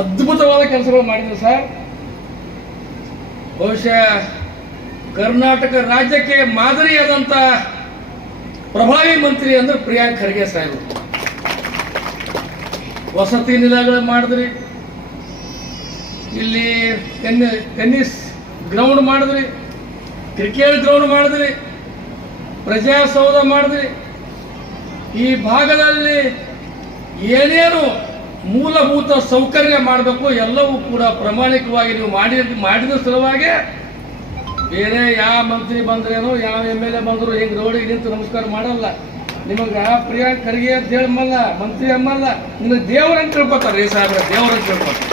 ಅದ್ಭುತವಾದ ಕೆಲಸಗಳು ಮಾಡಿದ್ರು ಸರ್. ಬಹುಶಃ ಕರ್ನಾಟಕ ರಾಜ್ಯಕ್ಕೆ ಮಾದರಿಯಾದಂಥ ಪ್ರಭಾವಿ ಮಂತ್ರಿ ಅಂದ್ರೆ ಪ್ರಿಯಾಂಕ್ ಖರ್ಗೆ ಸಾಹೇಬರು. ವಸತಿ ನಿಲಯಗಳು ಮಾಡಿದ್ರಿ, ಇಲ್ಲಿ ಟೆನ್ನಿಸ್ ಗ್ರೌಂಡ್ ಮಾಡಿದ್ರಿ, ಕ್ರಿಕೆಟ್ ಗ್ರೌಂಡ್ ಮಾಡಿದ್ರಿ, ಪ್ರಜಾಸೌಧ ಮಾಡಿದ್ರಿ. ಈ ಭಾಗದಲ್ಲಿ ಏನೇನು ಮೂಲಭೂತ ಸೌಕರ್ಯ ಮಾಡಬೇಕು ಎಲ್ಲವೂ ಕೂಡ ಪ್ರಾಮಾಣಿಕವಾಗಿ ನೀವು ಮಾಡಿದ ಸಲುವಾಗಿ ಬೇರೆ ಯಾವ ಮಂತ್ರಿ ಬಂದ್ರೇನೋ ಯಾವ MLA ಬಂದ್ರು ಹಿಂಗೆ ರೋಡಿಗೆ ನಿಂತು ನಮಸ್ಕಾರ ಮಾಡಲ್ಲ. ನಿಮಗೆ ಪ್ರಿಯಾಂಕ್ ಖರ್ಗೆ ಅಂತ ಹೇಳಲ್ಲ, ಮಂತ್ರಿ ಅಮ್ಮಲ್ಲ, ನಿಮಗೆ ದೇವರಂತ ತಿಳ್ಕೊತಾರೆ. ಈ ಸಾಹೇಬ್ರ ದೇವರಂತ ತಿಳ್ಕೊತಾರೆ.